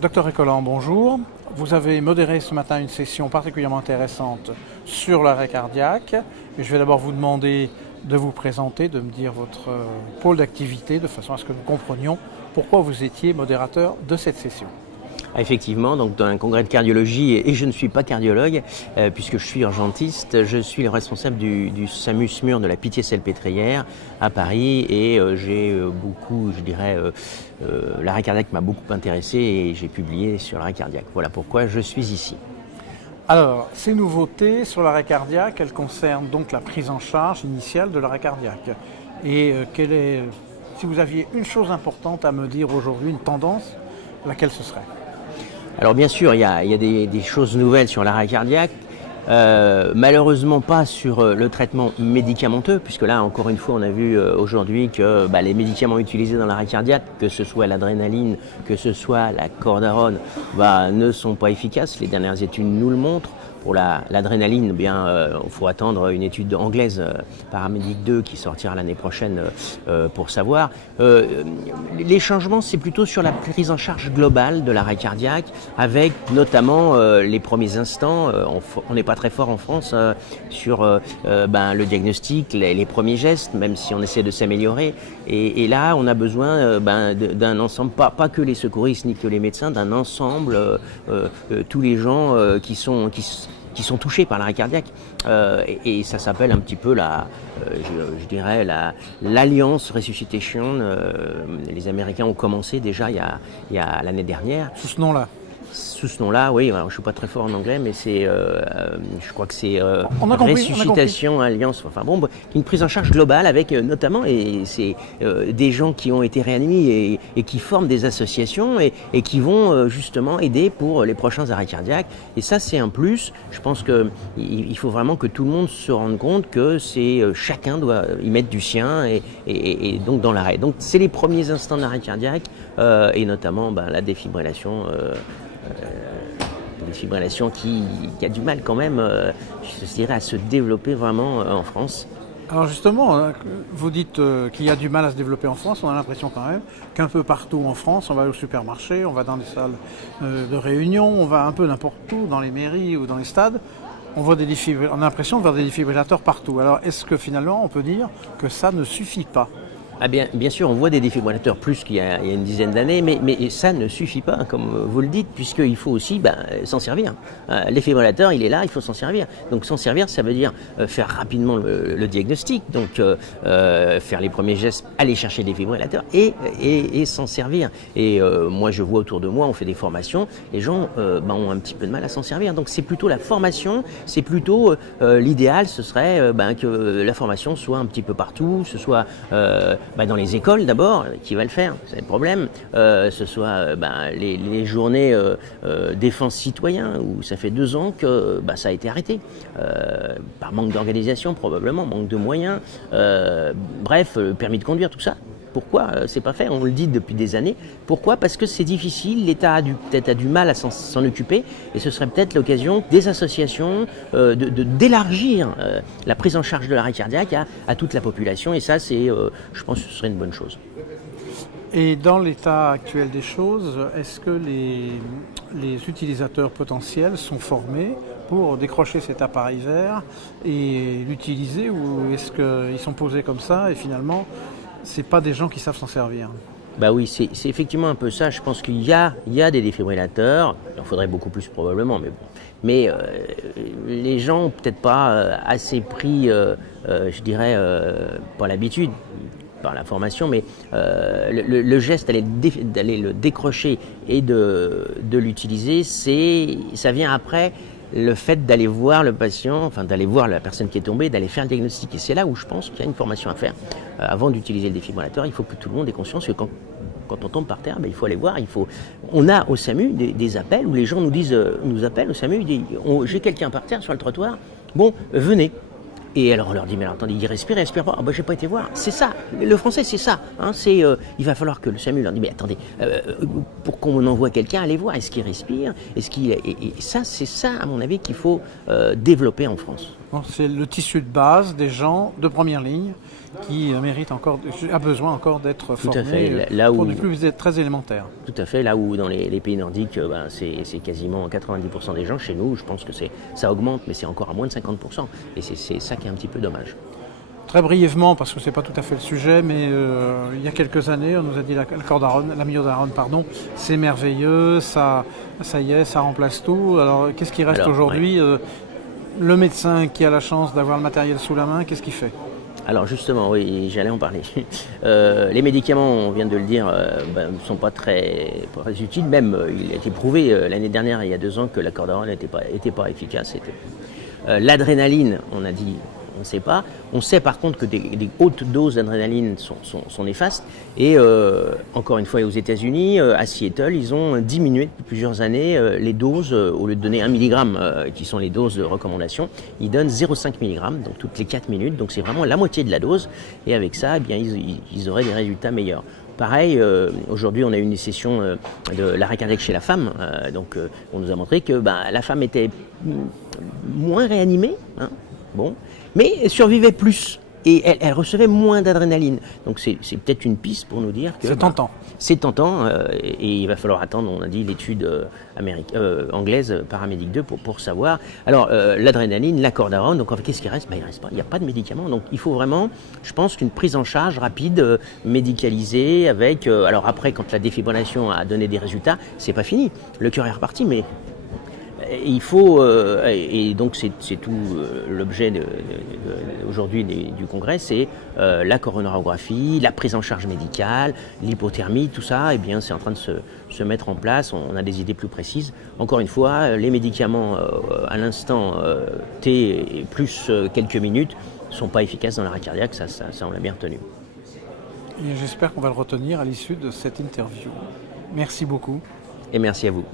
Docteur Récolland, bonjour. Vous avez modéré ce matin une session particulièrement intéressante sur l'arrêt cardiaque. Et je vais d'abord vous demander de vous présenter, de me dire votre pôle d'activité, de façon à ce que nous comprenions pourquoi vous étiez modérateur de cette session. Effectivement, donc dans un congrès de cardiologie, et je ne suis pas cardiologue, puisque je suis urgentiste, je suis le responsable du SAMU SMUR de la Pitié-Salpêtrière à Paris, et j'ai beaucoup, je dirais, l'arrêt cardiaque m'a beaucoup intéressé et j'ai publié sur l'arrêt cardiaque. Voilà pourquoi je suis ici. Alors, ces nouveautés sur l'arrêt cardiaque, elles concernent donc la prise en charge initiale de l'arrêt cardiaque. Et si vous aviez une chose importante à me dire aujourd'hui, une tendance, laquelle ce serait ? Alors bien sûr, il y a des choses nouvelles sur l'arrêt cardiaque, malheureusement pas sur le traitement médicamenteux, puisque là encore une fois on a vu aujourd'hui que les médicaments utilisés dans l'arrêt cardiaque, que ce soit l'adrénaline, que ce soit la cordarone, ne sont pas efficaces. Les dernières études nous le montrent. Pour l'adrénaline, il faut attendre une étude anglaise, Paramédic 2, qui sortira l'année prochaine pour savoir. Les changements, c'est plutôt sur la prise en charge globale de l'arrêt cardiaque, avec notamment les premiers instants. On n'est pas très fort en France sur le diagnostic, les premiers gestes, même si on essaie de s'améliorer. Et là, on a besoin d'un ensemble, pas que les secouristes ni que les médecins, d'un ensemble, tous les gens qui sont touchés par l'arrêt cardiaque. Et ça s'appelle un petit peu l'Alliance Resuscitation. Les Américains ont commencé déjà il y a l'année dernière. Sous ce nom-là ? Sous ce nom-là, oui. Alors, je ne suis pas très fort en anglais, mais je crois que c'est Resuscitation Alliance. Une prise en charge globale avec notamment des gens qui ont été réanimés et qui forment des associations et qui vont justement aider pour les prochains arrêts cardiaques. Et ça, c'est un plus. Je pense qu'il faut vraiment que tout le monde se rende compte que chacun doit y mettre du sien et donc dans l'arrêt. Donc, c'est les premiers instants de l'arrêt cardiaque et notamment la défibrillation. Une fibrillation qui a du mal quand même, je dirais, à se développer vraiment en France. Alors justement, vous dites qu'il y a du mal à se développer en France. On a l'impression quand même qu'un peu partout en France, on va au supermarché, on va dans des salles de réunion, on va un peu n'importe où, dans les mairies ou dans les stades. On a l'impression de voir des défibrillateurs partout. Alors est-ce que finalement on peut dire que ça ne suffit pas ? Bien sûr, on voit des défibrillateurs plus qu'il y a une dizaine d'années, mais ça ne suffit pas, comme vous le dites, puisqu'il faut aussi s'en servir. Le défibrillateur, il est là, il faut s'en servir. Donc s'en servir, ça veut dire faire rapidement le diagnostic, donc faire les premiers gestes, aller chercher le défibrillateur et s'en servir. Et moi, je vois autour de moi, on fait des formations, les gens ont un petit peu de mal à s'en servir. Donc c'est plutôt la formation, c'est plutôt l'idéal, ce serait que la formation soit un petit peu partout, ce soit dans les écoles d'abord, qui va le faire, c'est le problème. Ce soit les journées défense citoyen, où ça fait 2 ans que ça a été arrêté. Par manque d'organisation probablement, manque de moyens. Permis de conduire, tout ça. Pourquoi c'est pas fait ? On le dit depuis des années. Pourquoi ? Parce que c'est difficile, l'État a peut-être du mal à s'en occuper, et ce serait peut-être l'occasion des associations d'élargir la prise en charge de l'arrêt cardiaque à toute la population, et ça, je pense que ce serait une bonne chose. Et dans l'état actuel des choses, est-ce que les utilisateurs potentiels sont formés pour décrocher cet appareil vert et l'utiliser, ou est-ce qu'ils sont posés comme ça et finalement c'est pas des gens qui savent s'en servir ? Oui, c'est effectivement un peu ça. Je pense qu'il y a des défibrillateurs. Il en faudrait beaucoup plus probablement, mais bon. Mais les gens n'ont peut-être pas assez pris, je dirais, pas l'habitude, par la formation, mais le geste d'aller le décrocher et de l'utiliser, ça vient après le fait d'aller voir le patient, enfin d'aller voir la personne qui est tombée, d'aller faire le diagnostic. Et c'est là où je pense qu'il y a une formation à faire. Avant d'utiliser le défibrillateur, il faut que tout le monde ait conscience que quand on tombe par terre, il faut aller voir. On a au SAMU des appels où les gens nous appellent au SAMU, ils disent j'ai quelqu'un par terre sur le trottoir, venez. Et alors on leur dit, mais alors, attendez, il respire pas. J'ai pas été voir. C'est ça, le français c'est ça. Il va falloir que le SAMU leur dise, mais attendez, pour qu'on envoie quelqu'un, allez voir, est-ce qu'il respire, et ça, c'est ça à mon avis qu'il faut développer en France. C'est le tissu de base des gens de première ligne qui a besoin encore d'être Tout à formé fait. Là pour où, du plus être très élémentaire. tout à fait, là où dans les pays nordiques, c'est quasiment 90% des gens. Chez nous, je pense que ça augmente, mais c'est encore à moins de 50%. Et c'est ça qui est un petit peu dommage. Très brièvement, parce que ce n'est pas tout à fait le sujet, mais il y a quelques années, on nous a dit l'amiodarone, c'est merveilleux, ça y est, ça remplace tout. Alors, qu'est-ce qui reste aujourd'hui? Le médecin qui a la chance d'avoir le matériel sous la main, qu'est-ce qu'il fait? Alors justement, oui, j'allais en parler. Les médicaments, on vient de le dire, ne sont pas très utiles. Même, il a été prouvé l'année dernière, il y a 2 ans, que la cordérone n'était pas efficace. L'adrénaline, on a dit, on ne sait pas. On sait par contre que des hautes doses d'adrénaline sont néfastes. Et encore une fois, aux États-Unis, à Seattle, ils ont diminué depuis plusieurs années les doses. Au lieu de donner 1 mg, qui sont les doses de recommandation, ils donnent 0,5 mg, donc toutes les 4 minutes. Donc c'est vraiment la moitié de la dose. Et avec ça, eh bien, ils auraient des résultats meilleurs. Pareil, aujourd'hui, on a eu une session de l'arrêt cardiaque chez la femme. On nous a montré que la femme était moins réanimée, hein, mais survivait plus et elle recevait moins d'adrénaline. Donc c'est peut-être une piste pour nous dire que c'est tentant. C'est tentant et il va falloir attendre, on a dit, l'étude anglaise Paramédic 2 pour savoir. Alors l'adrénaline, la cordérone, donc qu'est-ce qui reste? Il reste pas, il n'y a pas de médicaments. Donc il faut vraiment, je pense, qu'une prise en charge rapide, médicalisée, avec. Alors après, quand la défibrillation a donné des résultats, c'est pas fini. Le cœur est reparti, mais il faut, et donc c'est tout l'objet aujourd'hui du congrès, c'est la coronarographie, la prise en charge médicale, l'hypothermie, tout ça, eh bien c'est en train de se mettre en place. On a des idées plus précises. Encore une fois, les médicaments à l'instant T plus quelques minutes ne sont pas efficaces dans l'arrêt cardiaque, ça on l'a bien retenu. Et j'espère qu'on va le retenir à l'issue de cette interview. Merci beaucoup. Et merci à vous.